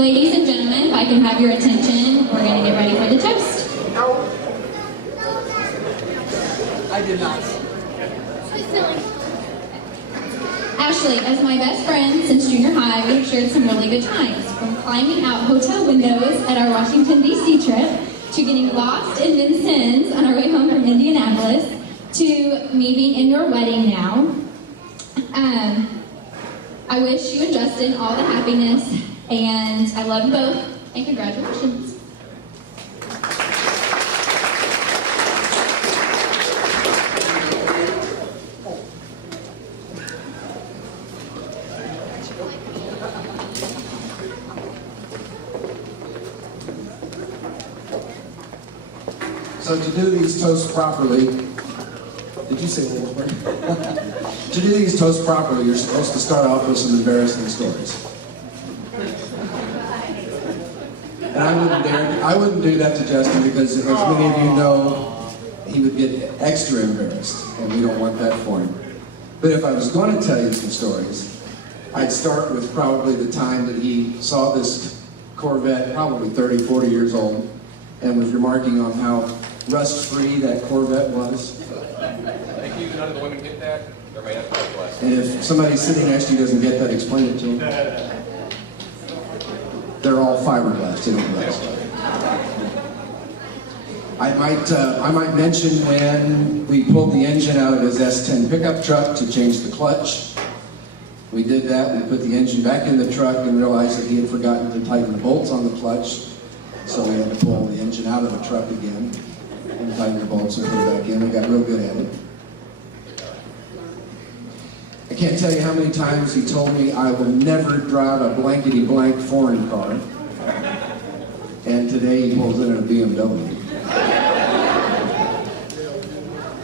Ladies and gentlemen, if I can have your attention, we're going to get ready for the toast. I did not. Ashely, as my best friend since junior high, we've shared some really good times. From climbing out hotel windows at our Washington, D.C. trip, to getting lost in Vincennes on our way home from Indianapolis, to me being in your wedding now. I wish you and Justin all the happiness, and I love you both, and congratulations. So to do these toasts properly, did you say a little word? To do these toasts properly, you're supposed to start off with some embarrassing stories. And I wouldn't do that to Justin because, as many of you know, he would get extra embarrassed, and we don't want that for him. But if I was going to tell you some stories, I'd start with probably the time that he saw this Corvette, probably 30, 40 years old, and was remarking on how rust-free that Corvette was. Thank you. None of the women get that. Everybody has to bless. And if somebody sitting next to you doesn't get that, explain it to them. They're all fiberglass, they don't glass. I might mention when we pulled the engine out of his S10 pickup truck to change the clutch. We did that. We put the engine back in the truck and realized that he had forgotten to tighten the bolts on the clutch. So we had to pull the engine out of the truck again and tighten the bolts and put it back in. We got real good at it. I can't tell you how many times he told me I will never drive a blankety-blank foreign car. And today he pulls in a BMW.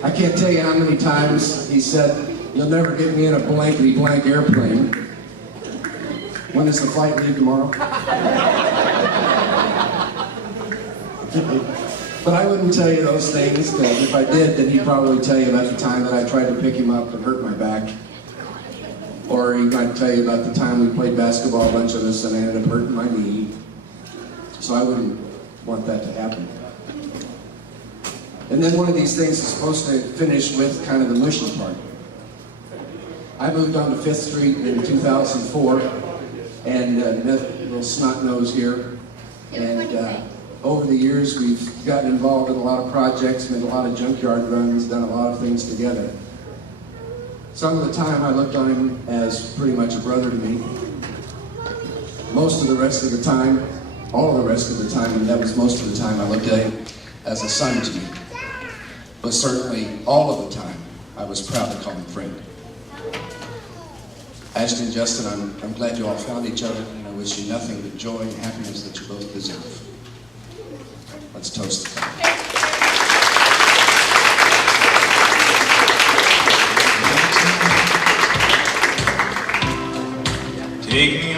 I can't tell you how many times he said, "You'll never get me in a blankety-blank airplane." When does the flight leave tomorrow? But I wouldn't tell you those things, because if I did, then he'd probably tell you about the time that I tried to pick him up and hurt my back. Or he might tell you about the time we played basketball, a bunch of us, and I ended up hurting my knee. So I wouldn't want that to happen. And then one of these things is supposed to finish with kind of the mushy part. I moved on to 5th Street in 2004, and met a little snot nose here. And over the years, we've gotten involved in a lot of projects, made a lot of junkyard runs, done a lot of things together. Some of the time I looked on him as pretty much a brother to me. Most of the rest of the time, all of the rest of the time, and that was most of the time, I looked at him as a son to me. But certainly all of the time, I was proud to call him friend. Ashely and Justin, I'm glad you all found each other, and I wish you nothing but joy and happiness that you both deserve. Let's toast to God. Take me